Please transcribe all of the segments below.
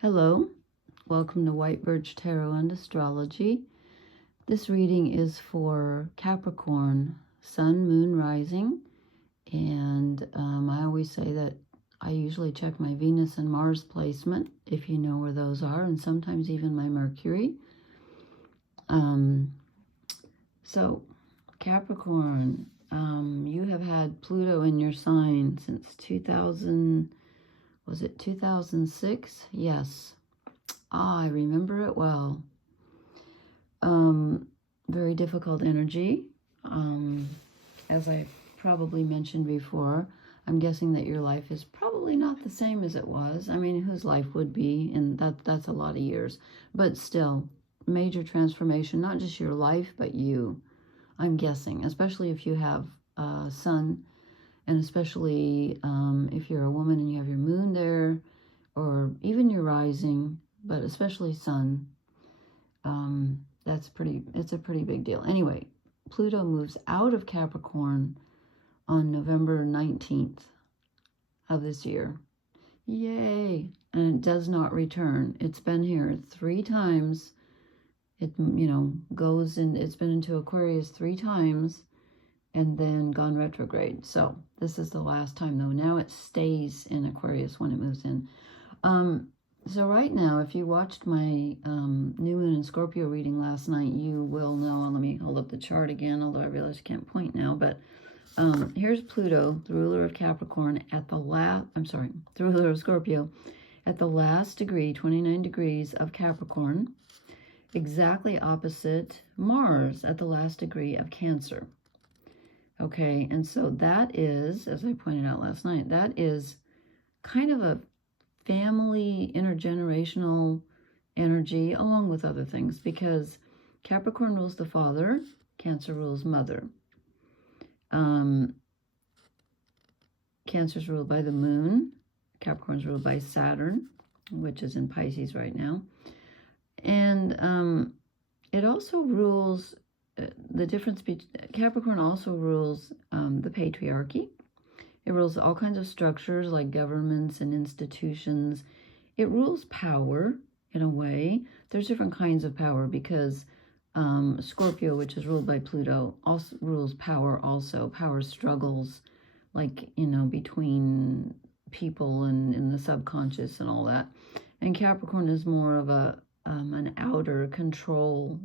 Hello, welcome to White Birch Tarot and Astrology. This reading is for Capricorn, Sun, Moon, Rising, and I always say that I usually check my Venus and Mars placement, if you know where those are, and sometimes even my Mercury. So, Capricorn, you have had Pluto in your sign since 2000, was it 2006? Yes. I remember it well. Very difficult energy. As I probably mentioned before, I'm guessing that your life is probably not the same as it was. I mean, whose life would be? And that's a lot of years. But still, major transformation, not just your life, but you. I'm guessing, especially if you have a Sun, and especially if you're a woman and you have your moon there, or even your rising, but especially Sun. It's a pretty big deal. Anyway, Pluto moves out of Capricorn on November 19th of this year. Yay! And it does not return. It's been here 3 times. It, goes in, it's been into Aquarius 3 times and then gone retrograde. So this is the last time though. Now it stays in Aquarius when it moves in. So right now, if you watched my New Moon and Scorpio reading last night, you will know. Let me hold up the chart again, although I realize I can't point now. But here's Pluto, the ruler of Capricorn, the ruler of Scorpio, at the last degree, 29 degrees of Capricorn, exactly opposite Mars at the last degree of Cancer. Okay, and so that is, as I pointed out last night, that is kind of a family, intergenerational energy, along with other things, because Capricorn rules the father, Cancer rules mother. Cancer's ruled by the moon, Capricorn's ruled by Saturn, which is in Pisces right now. And it also rules, the difference between, Capricorn also rules the patriarchy. It rules all kinds of structures like governments and institutions. It rules power in a way. There's different kinds of power because Scorpio, which is ruled by Pluto, also rules power also. Power struggles like, between people and in the subconscious and all that. And Capricorn is more of an outer control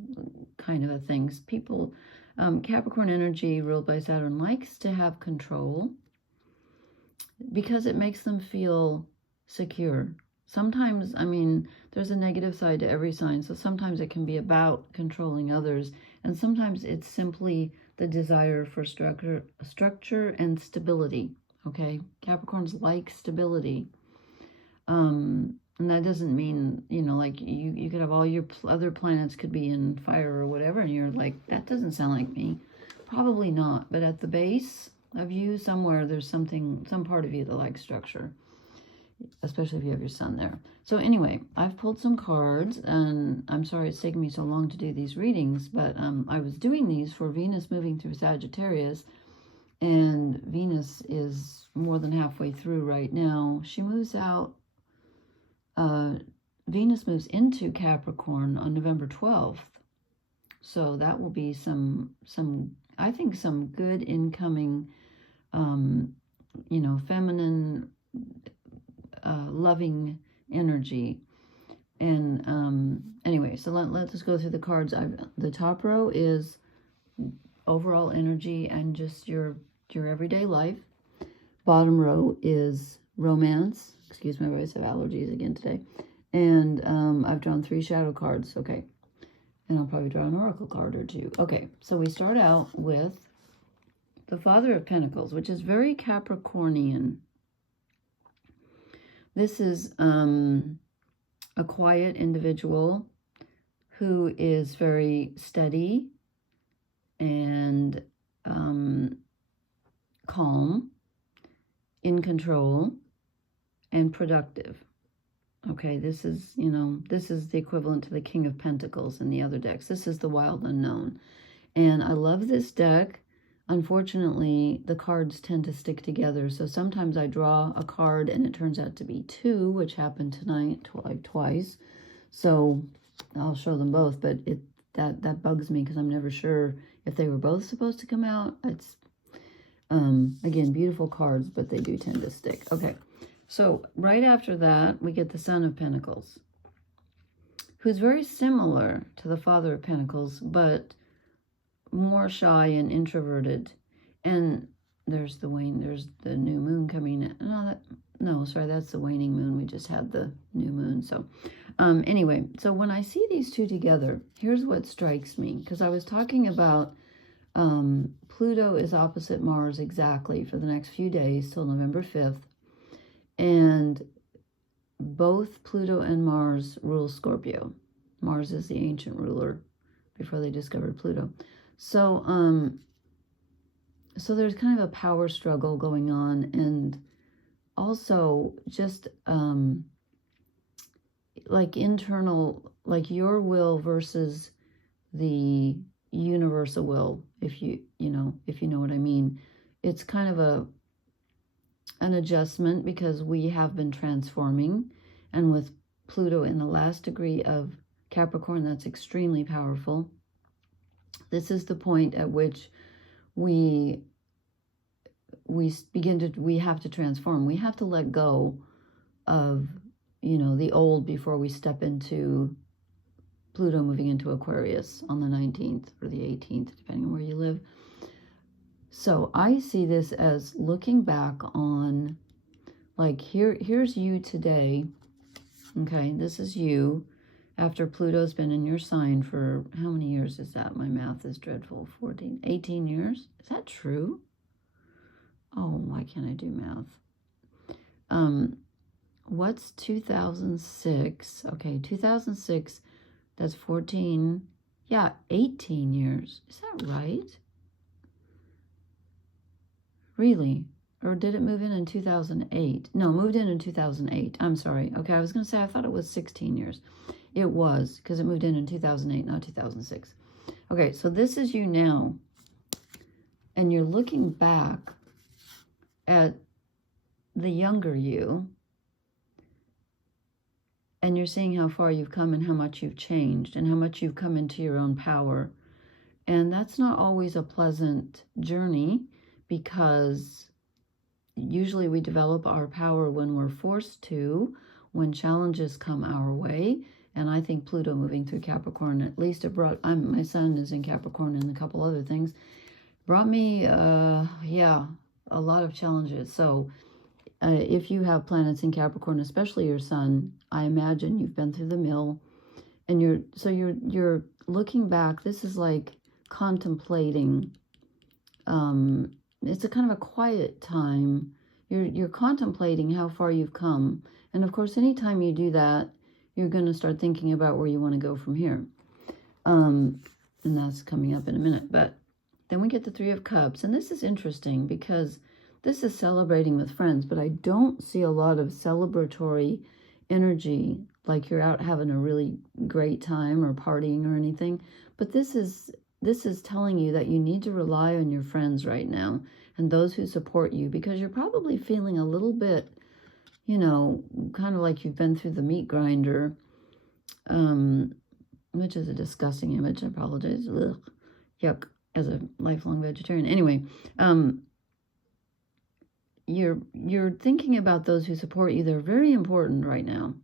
kind of a thing. People, Capricorn energy ruled by Saturn likes to have control, because it makes them feel secure. Sometimes, I mean, there's a negative side to every sign, so sometimes it can be about controlling others, and sometimes it's simply the desire for structure and stability, okay? Capricorns like stability. And that doesn't mean, like you could have all your other planets could be in fire or whatever, and you're like, that doesn't sound like me. Probably not, but at the base of you somewhere, there's some part of you that likes structure, especially if you have your Sun there. So anyway, I've pulled some cards, and I'm sorry it's taken me so long to do these readings, but I was doing these for Venus moving through Sagittarius, and Venus is more than halfway through right now. She moves out, Venus moves into Capricorn on November 12th. So that will be I think some good incoming, feminine, loving energy. And anyway, so let's go through the cards. The top row is overall energy and just your everyday life. Bottom row is romance. Excuse my voice, I have allergies again today. And I've drawn 3 shadow cards. Okay. And I'll probably draw an oracle card or 2. Okay, so we start out with the Father of Pentacles, which is very Capricornian. This is a quiet individual who is very steady and calm, in control, and productive. Okay, this is the equivalent to the King of Pentacles in the other decks. This is the Wild Unknown. And I love this deck. unfortunately, the cards tend to stick together. So sometimes I draw a card and it turns out to be two, which happened tonight, like twice. So I'll show them both, but that bugs me because I'm never sure if they were both supposed to come out. It's, again, beautiful cards, but they do tend to stick. Okay, so right after that, we get the Son of Pentacles, who's very similar to the Father of Pentacles, but more shy and introverted. And there's the new moon coming in. No, sorry, that's the waning moon. We just had the new moon. So anyway, so when I see these two together, here's what strikes me. Because I was talking about Pluto is opposite Mars exactly for the next few days till November 5th. And both Pluto and Mars rule Scorpio. Mars is the ancient ruler before they discovered Pluto. So, so there's kind of a power struggle going on, and also just like internal, like your will versus the universal will, if you know what I mean. It's kind of an adjustment because we have been transforming, and with Pluto in the last degree of Capricorn, that's extremely powerful. This is the point at which we have to transform. We have to let go of, the old before we step into Pluto moving into Aquarius on the 19th or the 18th, depending on where you live. So I see this as looking back on, like, here's you today. Okay, this is you after Pluto's been in your sign for, how many years is that? My math is dreadful. 18 years? Is that true? Oh, why can't I do math? What's 2006? Okay, 2006, that's 14. Yeah, 18 years. Is that right? Really? Or did it move in 2008? No, moved in 2008. I'm sorry. Okay, I was going to say I thought it was 16 years. It was, because it moved in 2008, not 2006. Okay, so this is you now. And you're looking back at the younger you. And you're seeing how far you've come and how much you've changed and how much you've come into your own power. And that's not always a pleasant journey, because usually we develop our power when we're forced to, when challenges come our way. And I think Pluto moving through Capricorn, at least it brought, my son is in Capricorn and a couple other things, brought me, a lot of challenges. So if you have planets in Capricorn, especially your son, I imagine you've been through the mill, and you're looking back. This is like contemplating. It's a kind of a quiet time. You're contemplating how far you've come. And of course, anytime you do that, you're going to start thinking about where you want to go from here. And that's coming up in a minute. But then we get the Three of Cups. And this is interesting because this is celebrating with friends, but I don't see a lot of celebratory energy, like you're out having a really great time or partying or anything. But this is telling you that you need to rely on your friends right now and those who support you, because you're probably feeling a little bit, kind of like you've been through the meat grinder, which is a disgusting image. I apologize. Ugh, yuck, as a lifelong vegetarian. Anyway, you're thinking about those who support you. They're very important right now.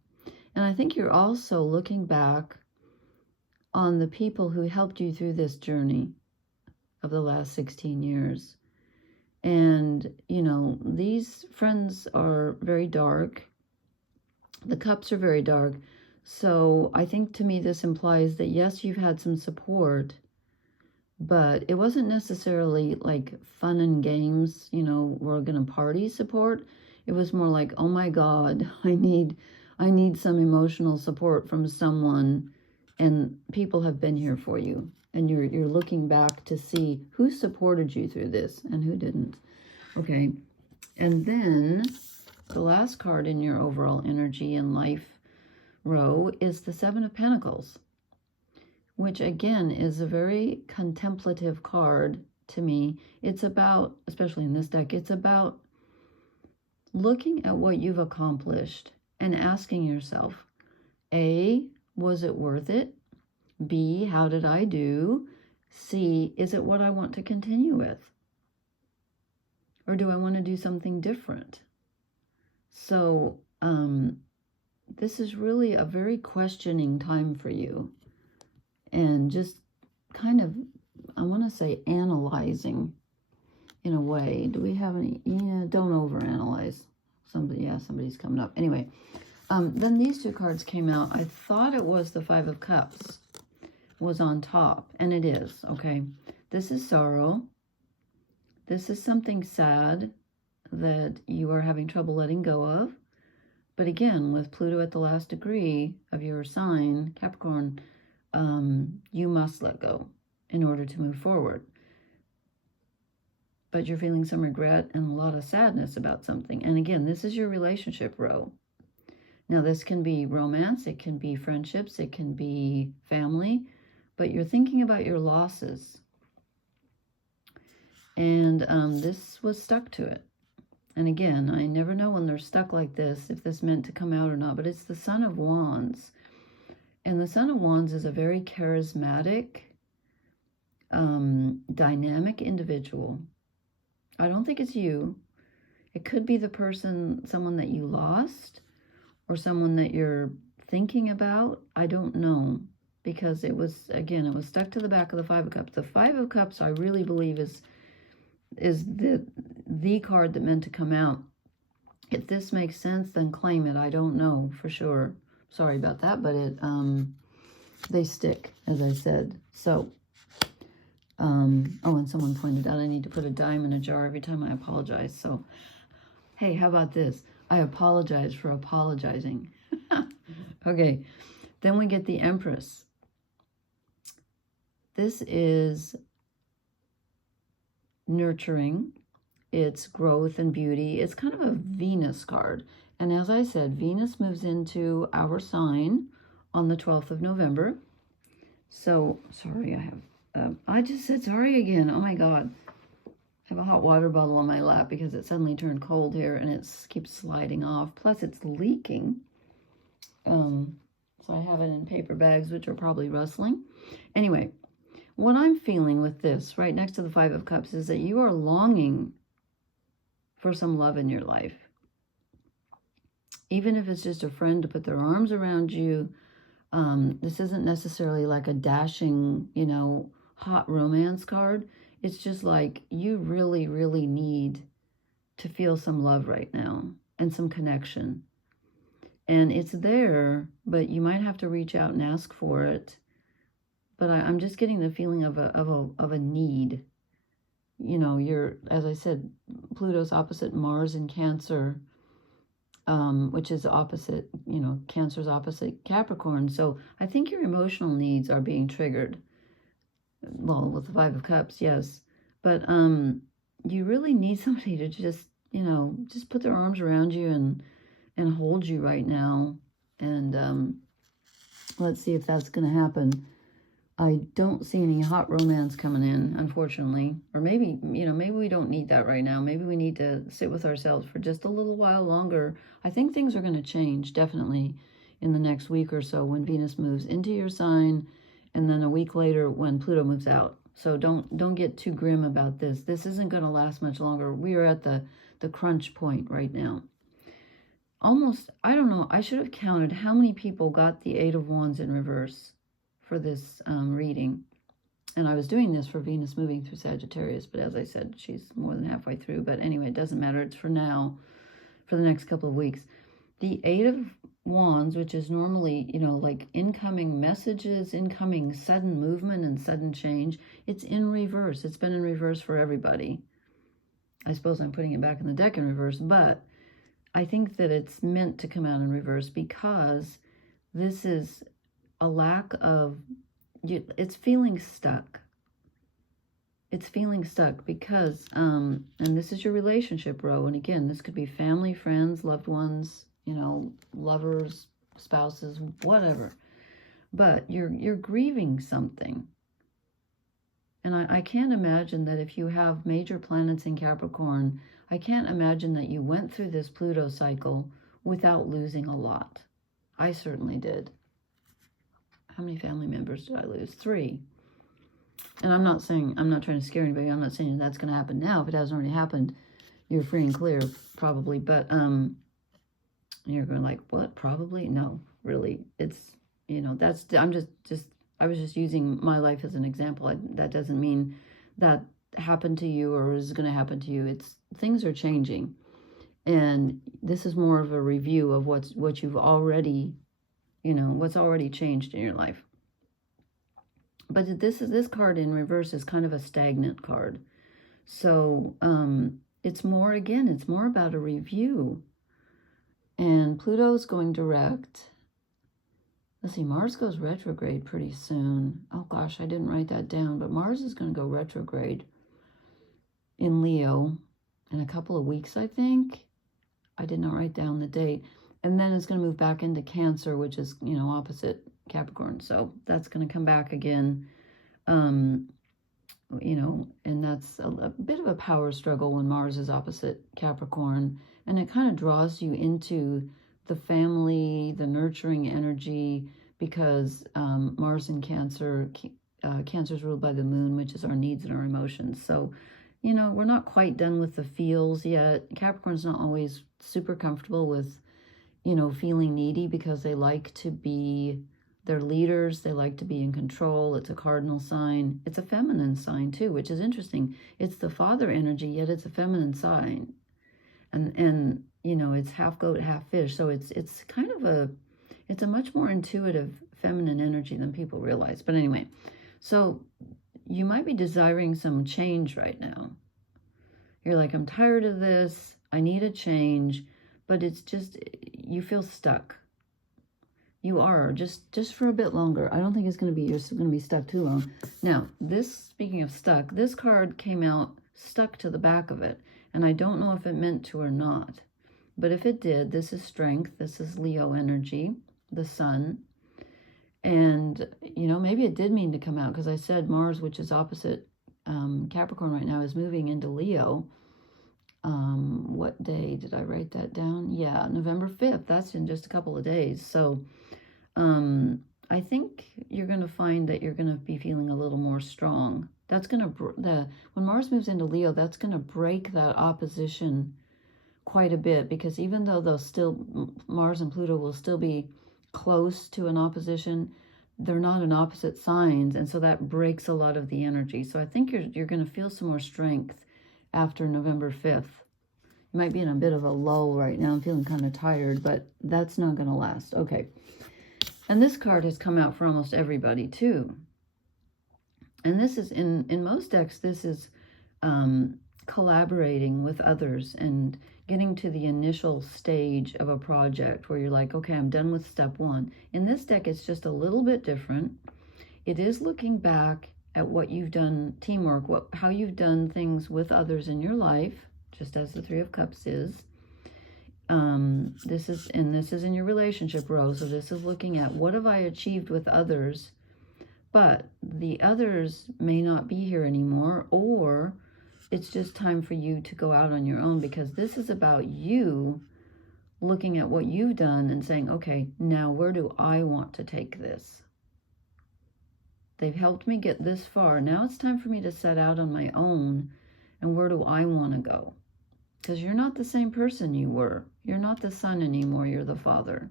And I think you're also looking back on the people who helped you through this journey of the last 16 years. And, these friends are very dark. The cups are very dark. So I think to me this implies that, yes, you've had some support, but it wasn't necessarily like fun and games, we're going to party support. It was more like, oh my God, I need some emotional support from someone, and people have been here for you. And you're looking back to see who supported you through this and who didn't. Okay. And then the last card in your overall energy and life row is the Seven of Pentacles, which again is a very contemplative card to me. It's about, especially in this deck, it's about looking at what you've accomplished and asking yourself, A, was it worth it? B, how did I do? C, is it what I want to continue with? Or do I want to do something different? So, this is really a very questioning time for you. And just kind of, I want to say, analyzing in a way. Do we have any? Yeah, don't overanalyze. Somebody's coming up. Anyway, then these two cards came out. I thought it was the Five of Cups was on top, and it is, okay? This is sorrow. This is something sad that you are having trouble letting go of. But again, with Pluto at the last degree of your sign, Capricorn, you must let go in order to move forward. But you're feeling some regret and a lot of sadness about something. And again, this is your relationship row. Now, this can be romance, it can be friendships, it can be family, but you're thinking about your losses. And this was stuck to it. And again, I never know when they're stuck like this, if this meant to come out or not, but it's the Son of Wands. And the Son of Wands is a very charismatic, dynamic individual. I don't think it's you. It could be the person, someone that you lost, or someone that you're thinking about. I don't know, because it was, again, it was stuck to the back of the Five of Cups. The Five of Cups, I really believe, is the card that meant to come out. If this makes sense, then claim it. I don't know for sure. Sorry about that, but it they stick, as I said. So, oh, and someone pointed out I need to put a dime in a jar every time I apologize. So, hey, how about this? I apologize for apologizing. Okay, then we get the Empress. This is nurturing. It's growth and beauty. It's kind of a Venus card. And as I said, Venus moves into our sign on the 12th of November. So, sorry, I just said sorry again. Oh my God. I have a hot water bottle on my lap because it suddenly turned cold here and it keeps sliding off. Plus it's leaking. So I have it in paper bags, which are probably rustling. Anyway, what I'm feeling with this right next to the Five of Cups is that you are longing for some love in your life. Even if it's just a friend to put their arms around you. This isn't necessarily like a dashing, hot romance card. It's just like you really, really need to feel some love right now and some connection. And it's there, but you might have to reach out and ask for it. But I'm just getting the feeling of a need. You're, as I said, Pluto's opposite Mars in Cancer, which is opposite, Cancer's opposite Capricorn. So I think your emotional needs are being triggered. Well, with the Five of Cups, yes. But you really need somebody to just put their arms around you and hold you right now. And let's see if that's going to happen. I don't see any hot romance coming in, unfortunately. Or maybe, maybe we don't need that right now. Maybe we need to sit with ourselves for just a little while longer. I think things are going to change, definitely, in the next week or so when Venus moves into your sign, and then a week later when Pluto moves out. So don't get too grim about this. This isn't going to last much longer. We are at the crunch point right now. Almost, I don't know, I should have counted how many people got the Eight of Wands in reverse for this reading. And I was doing this for Venus moving through Sagittarius, but as I said, she's more than halfway through. But anyway, it doesn't matter. It's for now, for the next couple of weeks. The Eight of Wands, which is normally, like incoming messages, incoming sudden movement and sudden change, it's in reverse. It's been in reverse for everybody. I suppose I'm putting it back in the deck in reverse, but I think that it's meant to come out in reverse because this is a lack of, it's feeling stuck. It's feeling stuck because, and this is your relationship row. And again, this could be family, friends, loved ones, lovers, spouses, whatever. But you're grieving something. And I can't imagine that if you have major planets in Capricorn, I can't imagine that you went through this Pluto cycle without losing a lot. I certainly did. How many family members did I lose? 3. And I'm not saying, I'm not trying to scare anybody. I'm not saying that's going to happen now. If it hasn't already happened, you're free and clear, probably. But you're going like, what? Probably? No, really. It's, you know, that's, I'm just I was just using my life as an example. That doesn't mean that happened to you or is going to happen to you. It's, things are changing. And this is more of a review of what you've already, you know, what's already changed in your life. But this card in reverse is kind of a stagnant card. So it's more, again, it's more about a review. And Pluto's going direct. Let's see, Mars goes retrograde pretty soon. Oh gosh, I didn't write that down, but Mars is going to go retrograde in Leo in a couple of weeks, I think. I did not write down the date. And then it's going to move back into Cancer, which is, you know, opposite Capricorn. So that's going to come back again. You know, and that's a bit of a power struggle when Mars is opposite Capricorn. And it kind of draws you into the family, the nurturing energy, because Mars in Cancer, Cancer is ruled by the moon, which is our needs and our emotions. So, you know, we're not quite done with the feels yet. Capricorn's not always super comfortable with, you know, feeling needy because they like to be, they're leaders. They like to be in control. It's a cardinal sign. It's a feminine sign too, which is interesting. It's the father energy, yet it's a feminine sign. And you know, it's half goat, half fish. So it's kind of it's a much more intuitive feminine energy than people realize. But anyway, so you might be desiring some change right now. You're like, I'm tired of this. I need a change. But it's just, you feel stuck. You are, just for a bit longer. I don't think it's going to be, you're going to be stuck too long. Now, this, speaking of stuck, this card came out stuck to the back of it. And I don't know if it meant to or not. But if it did, this is strength. This is Leo energy, the sun. And, you know, maybe it did mean to come out because I said Mars, which is opposite Capricorn right now, is moving into Leo. What day did I write that down? Yeah, November 5th. That's in just a couple of days. So I think you're going to find that you're going to be feeling a little more strong. That's going to, when Mars moves into Leo, that's going to break that opposition quite a bit, because even though they'll still, Mars and Pluto will still be close to an opposition, they're not in opposite signs, and so that breaks a lot of the energy. So I think you're going to feel some more strength after November 5th. You might be in a bit of a lull right now. I'm feeling kind of tired, but that's not going to last. Okay. And this card has come out for almost everybody too. And this is, in most decks, this is collaborating with others and getting to the initial stage of a project where you're like, okay, I'm done with step 1. In this deck, it's just a little bit different. It is looking back at what you've done, teamwork, how you've done things with others in your life, just as the 3 of Cups is. This is in your relationship row. So this is looking at what have I achieved with others, but the others may not be here anymore, or it's just time for you to go out on your own, because this is about you looking at what you've done and saying, okay, now where do I want to take this? They've helped me get this far. Now it's time for me to set out on my own, and where do I want to go? Because you're not the same person you were. You're not the son anymore. You're the father.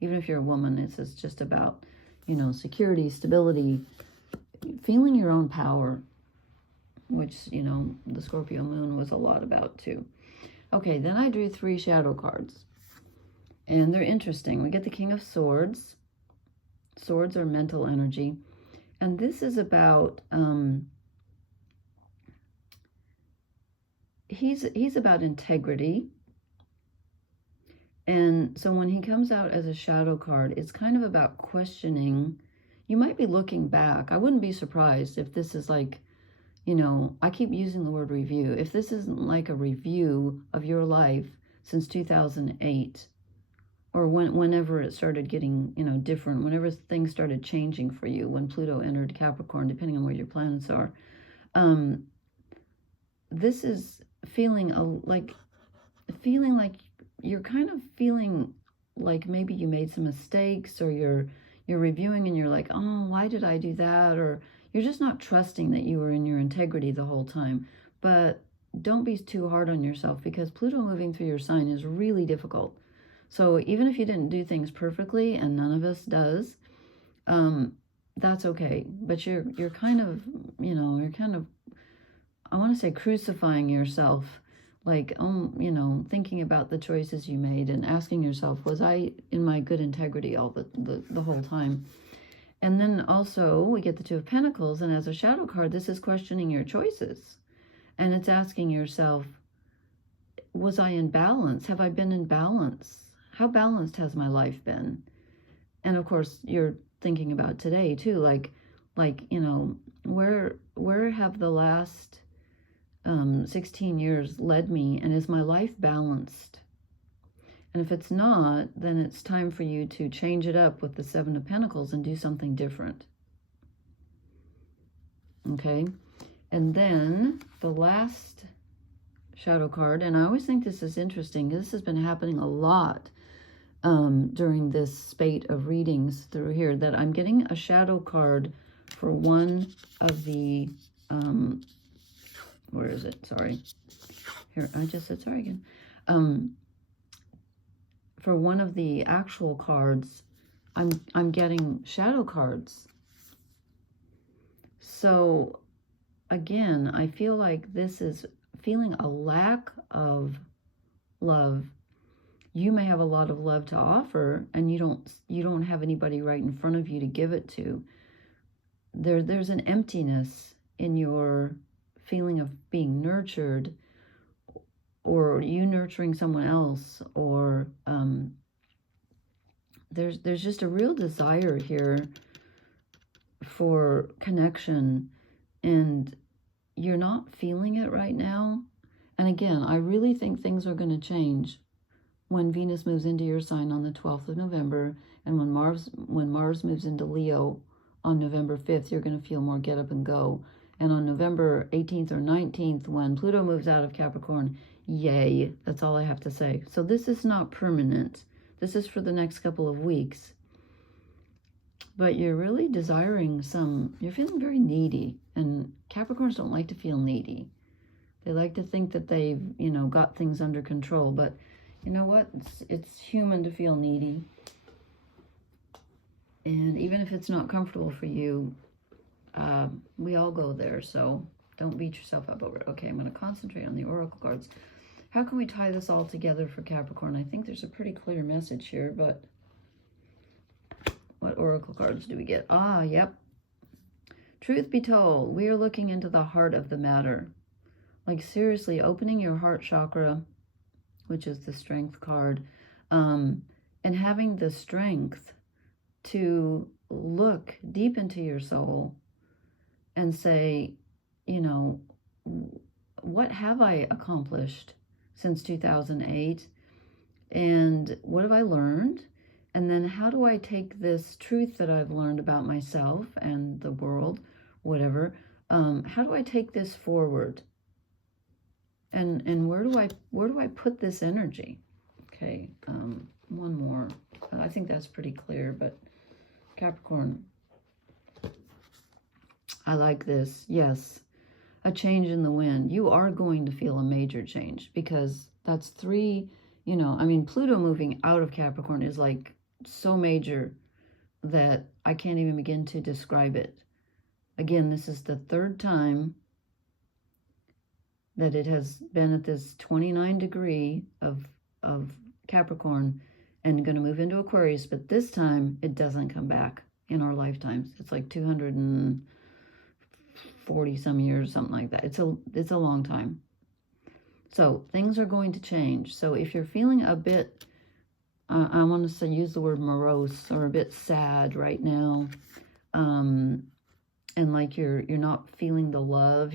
Even if you're a woman, it's just about, you know, security, stability, feeling your own power, which, you know, the Scorpio moon was a lot about too. Okay, then I drew 3 shadow cards. And they're interesting. We get the King of Swords. Swords are mental energy. And this is about, he's about integrity. And so when he comes out as a shadow card, it's kind of about questioning. You might be looking back. I wouldn't be surprised if this is like, you know, I keep using the word review. If this isn't like a review of your life since 2008, or whenever it started getting, you know, different, whenever things started changing for you, when Pluto entered Capricorn, depending on where your planets are. This is feeling like you're kind of feeling like maybe you made some mistakes, or you're reviewing and you're like, oh, why did I do that? Or you're just not trusting that you were in your integrity the whole time. But don't be too hard on yourself, because Pluto moving through your sign is really difficult. So even if you didn't do things perfectly, and none of us does, that's okay. But you're kind of, you're kind of, I want to say, crucifying yourself, like, thinking about the choices you made and asking yourself, was I in my good integrity all the whole time? And then also we get the Two of Pentacles, and as a shadow card, this is questioning your choices. And it's asking yourself, was I in balance? Have I been in balance? How balanced has my life been? And of course, you're thinking about today too, like, where have the last 16 years led me, and is my life balanced? And if it's not, then it's time for you to change it up with the Seven of Pentacles and do something different. Okay? And then the last shadow card, and I always think this is interesting, this has been happening a lot during this spate of readings through here, that I'm getting a shadow card for one of the, where is it? Sorry. Here, I just said sorry again. For one of the actual cards, I'm getting shadow cards. So again, I feel like this is feeling a lack of love. You may have a lot of love to offer, and you don't have anybody right in front of you to give it to. There's an emptiness in your feeling of being nurtured, or you nurturing someone else, or there's just a real desire here for connection, and you're not feeling it right now. And again, I really think things are going to change when Venus moves into your sign on the 12th of November, and when Mars moves into Leo on November 5th, you're going to feel more get up and go. And on November 18th or 19th, when Pluto moves out of Capricorn, yay, that's all I have to say. So this is not permanent. This is for the next couple of weeks. But you're really desiring you're feeling very needy. And Capricorns don't like to feel needy. They like to think that they've, got things under control. But you know what? It's human to feel needy. And even if it's not comfortable for you, we all go there. So don't beat yourself up over it. Okay, I'm going to concentrate on the oracle cards. How can we tie this all together for Capricorn? I think there's a pretty clear message here, but what oracle cards do we get? Ah, yep. Truth be told, we are looking into the heart of the matter. Like, seriously, opening your heart chakra, which is the strength card, and having the strength to look deep into your soul and say, what have I accomplished since 2008? And what have I learned? And then how do I take this truth that I've learned about myself and the world, whatever, how do I take this forward? And where do I put this energy? Okay, one more. I think that's pretty clear, but Capricorn, I like this. Yes, a change in the wind. You are going to feel a major change, because that's three, Pluto moving out of Capricorn is like so major that I can't even begin to describe it. Again, this is the third time that it has been at this 29 degree of Capricorn and going to move into Aquarius, but this time it doesn't come back in our lifetimes. It's like 240 some years, something like that. It's a long time. So things are going to change. So if you're feeling a bit, I want to use the word morose, or a bit sad right now, and like you're not feeling the love,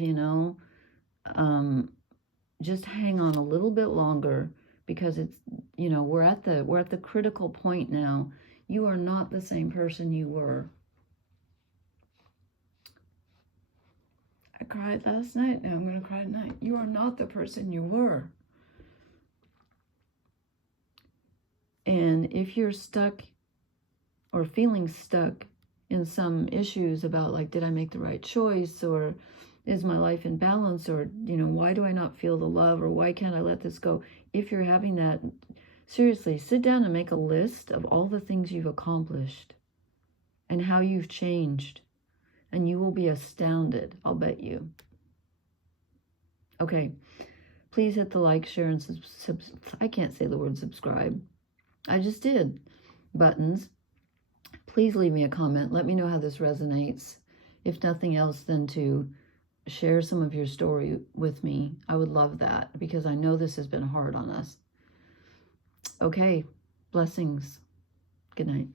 just hang on a little bit longer, because it's, we're at the critical point now. You are not the same person you were. cried last night, and I'm going to cry tonight. You are not the person you were. And if you're stuck or feeling stuck in some issues about, like, did I make the right choice, or is my life in balance, or, you know, why do I not feel the love, or why can't I let this go? If you're having that, seriously, sit down and make a list of all the things you've accomplished and how you've changed, and you will be astounded, I'll bet you. Okay, please hit the like, share, and I can't say the word subscribe. I just did. Buttons. Please leave me a comment. Let me know how this resonates. If nothing else, then to share some of your story with me. I would love that, because I know this has been hard on us. Okay, blessings. Good night.